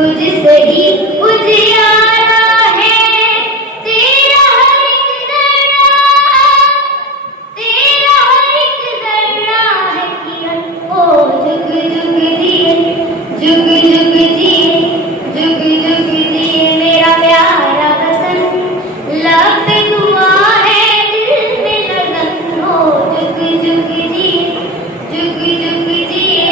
तुझसे ही उजियारा है तेरा हर एक जर्रा, तेरा हर एक जर्रा है किरण। ओ जुग जुग जिए, जुग जुग जिए, जुग जुग जिए मेरा प्यारा वतन। लब पे दुआ है दिल में लगन। ओ जुग जुग जिए, जुग जुग जिए।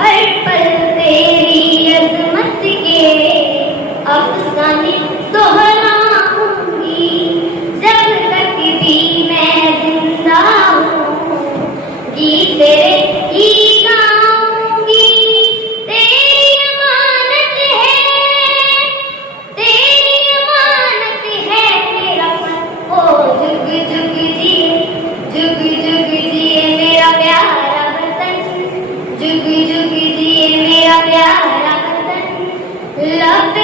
हर पल तेरी अजमत के अफसाने दोहराऊंगी, जब तक भी मैं जिंदा हूँ गीत तेरे ही गाऊंगी। तेरी अमानत है, तेरी अमानत है मेरा मन। ओ जुग जुग जिए, जुग जुग जिए मेरा प्यारा वतन। जुग जुग जिए मेरा प्यारा वतन। लब